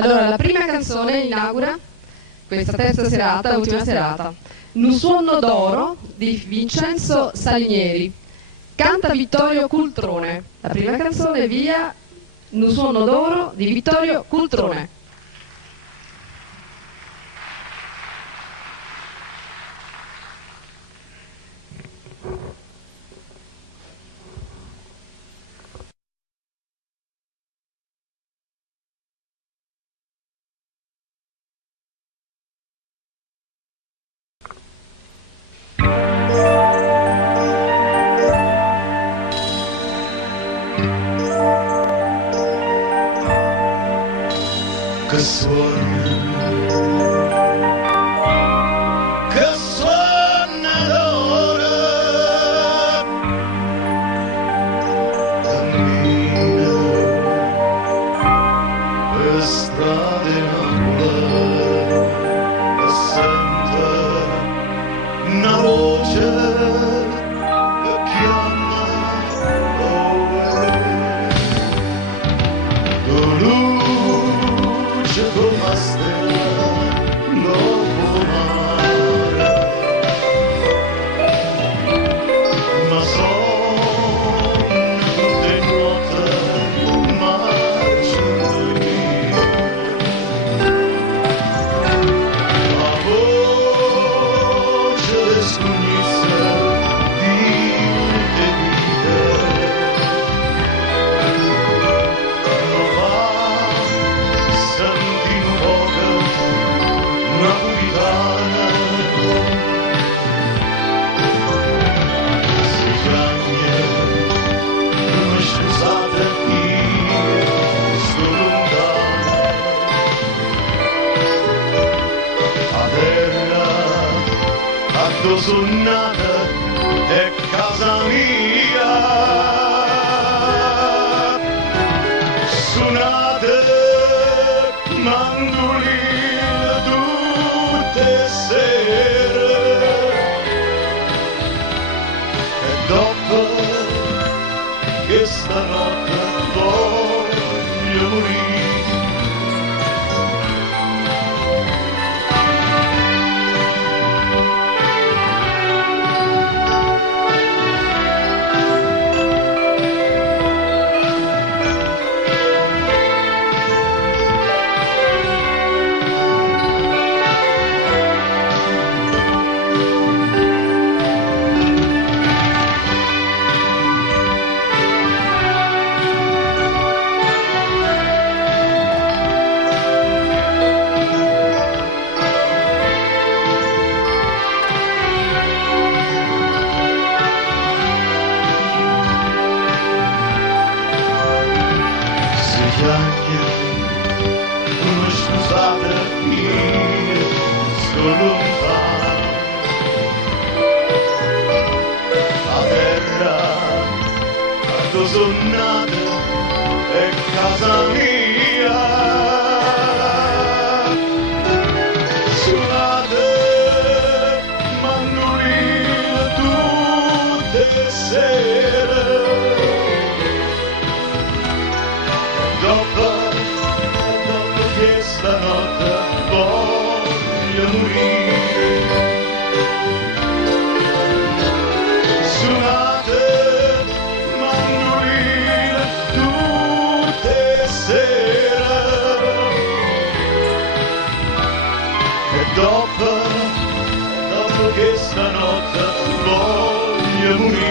Allora, la prima canzone inaugura questa terza serata, l'ultima serata. Un suono d'oro di Vincenzo Salinieri. Canta Vittorio Cultrone. La prima canzone via Un suono d'oro di Vittorio Cultrone. Che suona d'ora, cammina per strade nuvole e sente una voce che chiama come la stella dopo mare, ma sono tutte note marciano via. La voce scognisse di tutte vite, ma va napolitana, si piagne, come scusate io sto lontano, a terra, addosso suonata è casa mia, suonate mandolini sere e dopo che stanotte voglio morire. Come scusate io sto lontano, a terra addosso nato è casa mia, suonate mandolino tutte le sere, dopo che stanotte voglio morire. Suonate mandoline tutte le sere e dopo che stanotte voglio morire.